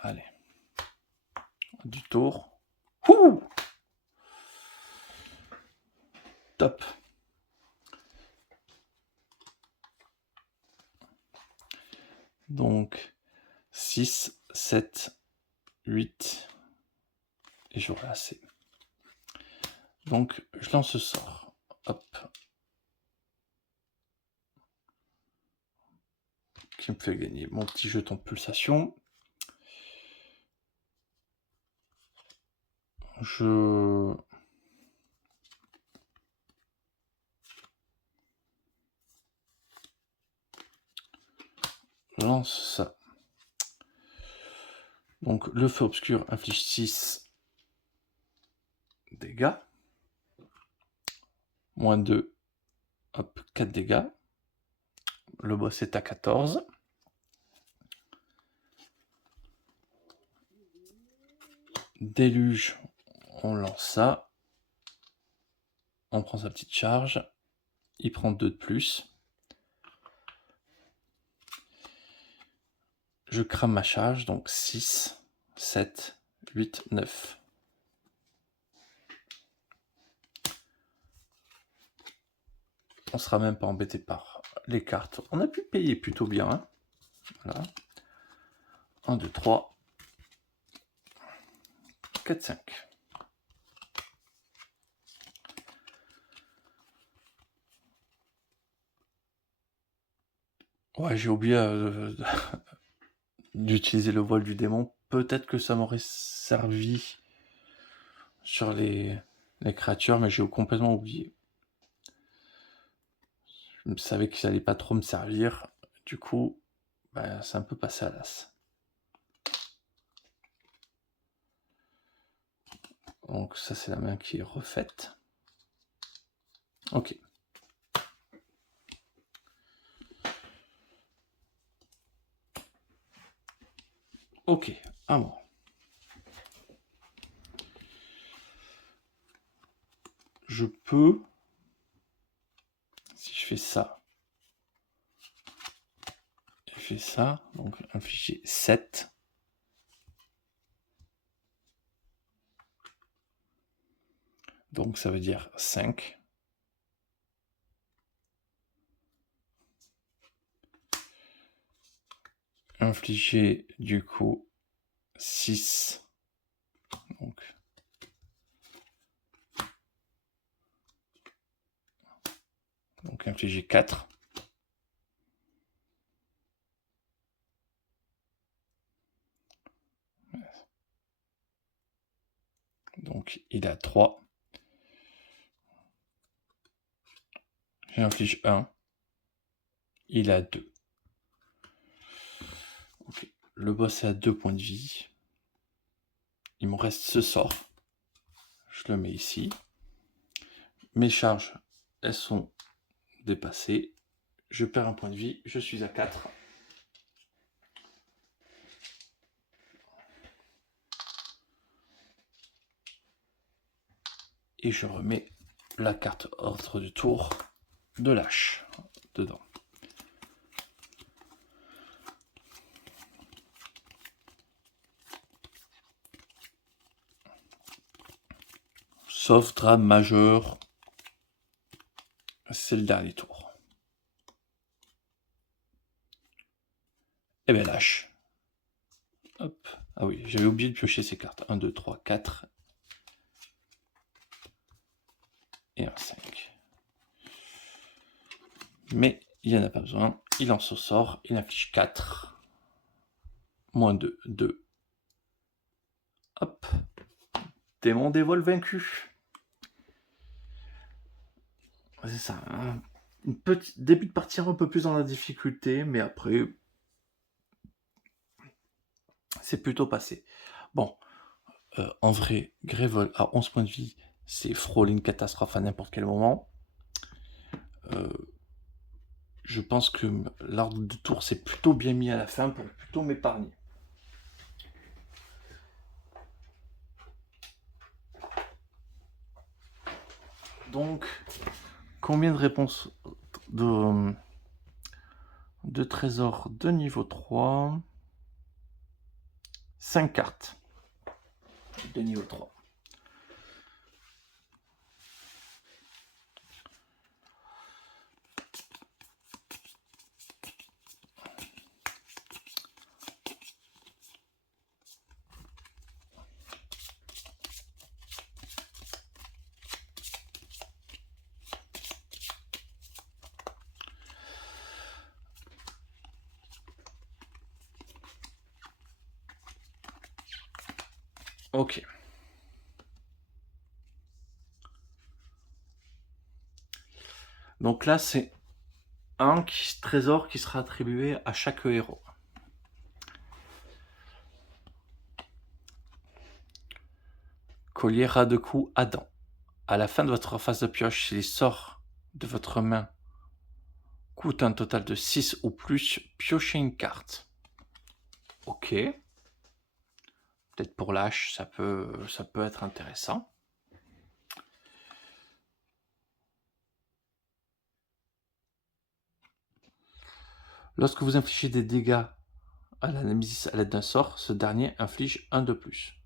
Allez. Du tour. Ouh, top. Donc, 6, 7, 8. Et j'aurai assez. Donc, je lance ce sort. Hop. Qui me fait gagner mon petit jeton de pulsation. Je lance ça. Donc, le feu obscur inflige 6 dégâts. Moins 2. Hop, 4 dégâts. Le boss est à 14. Déluge, on lance ça. On prend sa petite charge. Il prend 2 de plus. Je crame ma charge, donc 6, 7, 8, 9. On sera même pas embêté par les cartes. On a pu payer plutôt bien. Hein. Voilà. 1, 2, 3, 4, 5. Ouais, j'ai oublié d'utiliser le voile du démon. Peut-être que ça m'aurait servi sur les créatures, mais j'ai complètement oublié. Je savais que ça allait pas trop me servir. Du coup, bah, c'est un peu passé à l'as. Donc ça, c'est la main qui est refaite. Ok. Ok, à moi. Je peux, si je fais ça, je fais ça, donc infliger 7. Donc ça veut dire 5. Infliger du coup 6. Donc infliger 4. Donc il a 3. J'inflige 1. Il a 2. Okay. Le boss est à 2 points de vie. Il me reste ce sort. Je le mets ici. Mes charges, elles sont dépassées. Je perds un point de vie. Je suis à 4. Et je remets la carte ordre du tour de Lâche dedans. Sauf drame majeur, c'est le dernier tour. Et bien lâche. Hop. Ah oui, j'avais oublié de piocher ces cartes. 1, 2, 3, 4. Et un 5. Mais il n'y en a pas besoin. Il lance au sort. Il inflige 4. Moins 2. 2. Hop. Démon des vols vaincu. C'est ça. Hein. Une petite début de partie un peu plus dans la difficulté, mais après, c'est plutôt passé. Bon, en vrai, Grévol à 11 points de vie, c'est frôler une catastrophe à n'importe quel moment. Je pense que l'ordre de tour s'est plutôt bien mis à la fin pour plutôt m'épargner. Donc, combien de réponses de trésors de niveau 3? 5 cartes de niveau 3. Ok. Donc là, c'est un trésor qui sera attribué à chaque héros. Collier ras de cou Adam. À la fin de votre phase de pioche, si les sorts de votre main coûtent un total de 6 ou plus, piochez une carte. Ok. Peut-être pour l'âge, ça peut être intéressant. Lorsque vous infligez des dégâts à la Némésis à l'aide d'un sort, ce dernier inflige 1 de plus.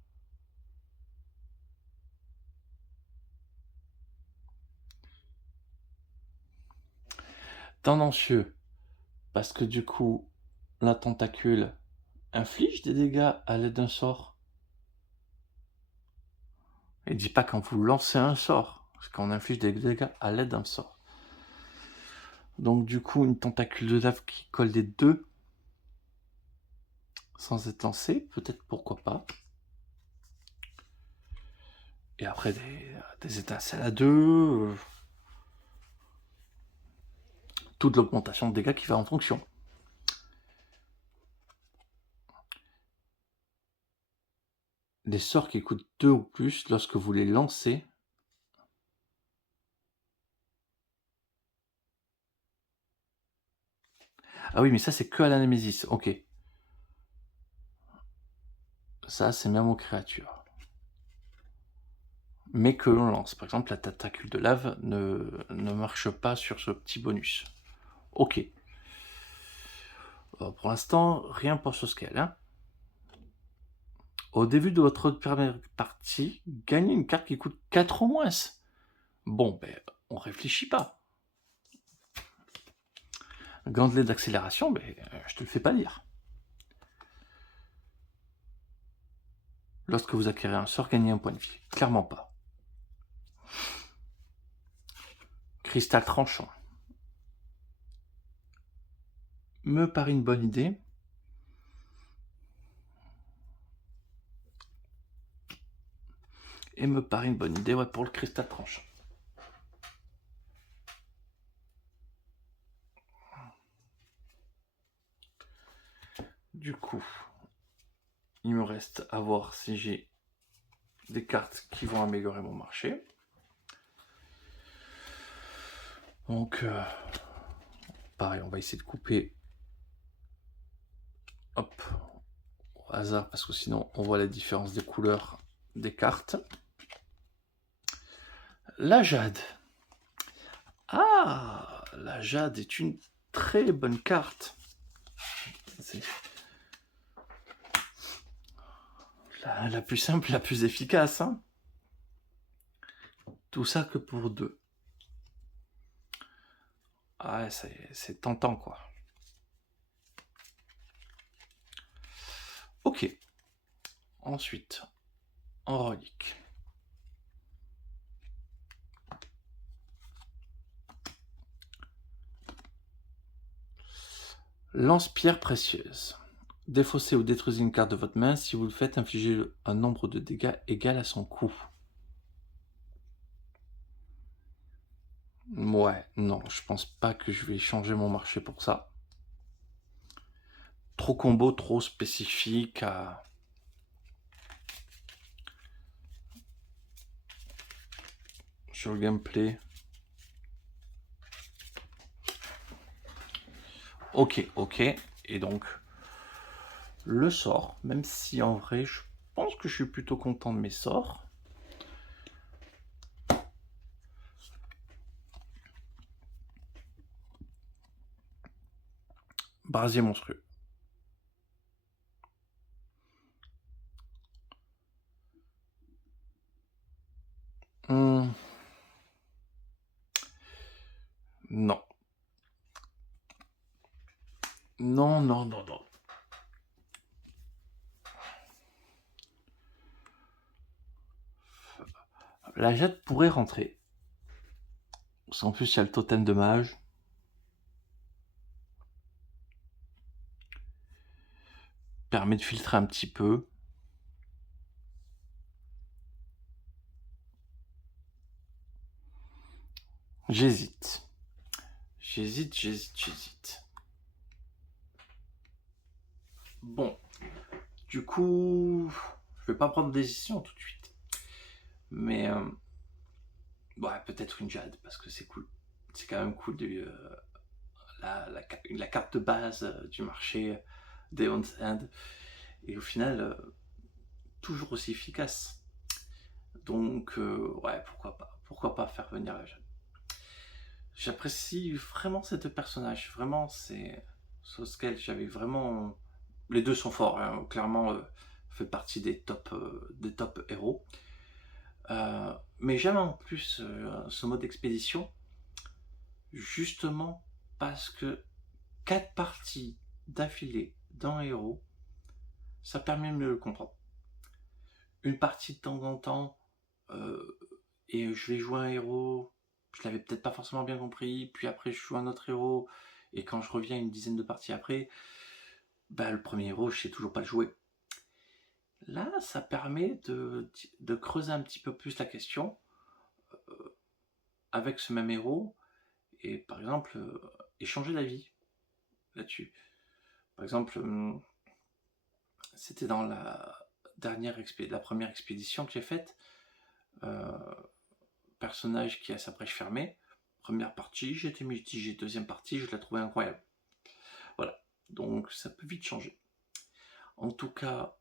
Tendancieux, parce que du coup, la tentacule inflige des dégâts à l'aide d'un sort. Il dit pas quand vous lancez un sort, c'est quand on inflige des dégâts à l'aide d'un sort. Donc du coup, une tentacule de lave qui colle des deux, sans être lancé, peut-être pourquoi pas. Et après des étincelles à deux, toute l'augmentation de dégâts qui va en fonction. Des sorts qui coûtent 2 ou plus, lorsque vous les lancez, ah oui, mais ça c'est que à la Némésis, ok. Ça c'est même aux créatures. Mais que l'on lance. Par exemple, la tentacule de lave ne marche pas sur ce petit bonus. Ok. Pour l'instant, rien pour ce scale. Hein. Au début de votre première partie, gagnez une carte qui coûte 4 au moins. Bon, ben, on réfléchit pas. Gantelet d'accélération, ben, je te le fais pas dire. Lorsque vous acquérez un sort, gagnez un point de vie. Clairement pas. Cristal tranchant. Me paraît une bonne idée. Et me paraît une bonne idée, ouais, pour le cristal tranchant. Du coup, il me reste à voir si j'ai des cartes qui vont améliorer mon marché. Donc, pareil, on va essayer de couper, hop, au hasard, parce que sinon on voit la différence des couleurs des cartes. La jade. Ah, la jade est une très bonne carte. C'est la plus simple, la plus efficace. Hein. Tout ça que pour 2. Ah, c'est tentant, quoi. Ok. Ensuite, en relique. Lance-pierre précieuse. Défaussez ou détruisez une carte de votre main. Si vous le faites, infligez un nombre de dégâts égal à son coût. Ouais, non, je pense pas que je vais changer mon marché pour ça. Trop combo, trop spécifique à... sur le gameplay. Ok. Et donc, le sort, même si en vrai, je pense que je suis plutôt content de mes sorts. Brasier monstrueux. Non. Non. La jette pourrait rentrer. En plus, il y a le totem de mage. Permet de filtrer un petit peu. J'hésite. Bon. Du coup, je vais pas prendre de décision tout de suite. Mais ouais, peut-être une Jade, parce que c'est cool. C'est quand même cool la carte de base du marché d'Eon's End. Et au final, toujours aussi efficace. Donc, ouais, pourquoi pas faire venir la Jade. J'apprécie vraiment ces deux personnages. Vraiment, c'est Soskel, j'avais vraiment... Les deux sont forts, hein. Clairement, fait partie des top héros. Mais j'aime en plus ce mode expédition, justement parce que 4 parties d'affilée d'un héros, ça permet de mieux le comprendre. Une partie de temps en temps, euh, et je vais jouer un héros, je l'avais peut-être pas forcément bien compris, puis après je joue un autre héros, et quand je reviens une dizaine de parties après, bah, le premier héros, je sais toujours pas le jouer. Là, ça permet de creuser un petit peu plus la question avec ce même héros, et par exemple, échanger d'avis là-dessus. Par exemple, c'était dans la première expédition que j'ai faite. Euh, Personnage qui a sa brèche fermée. Première partie, j'étais mitigé. Deuxième partie, je la trouvais incroyable. Voilà. Donc ça peut vite changer. En tout cas,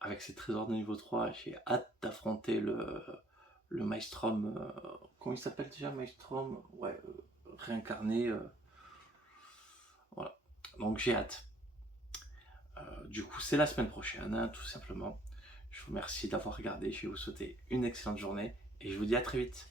avec ces trésors de niveau 3, j'ai hâte d'affronter le Maelstrom. Comment il s'appelle déjà, Maelstrom? Ouais, réincarné. Voilà. Donc j'ai hâte. Du coup, c'est la semaine prochaine, hein, tout simplement. Je vous remercie d'avoir regardé. Je vais vous souhaiter une excellente journée et je vous dis à très vite.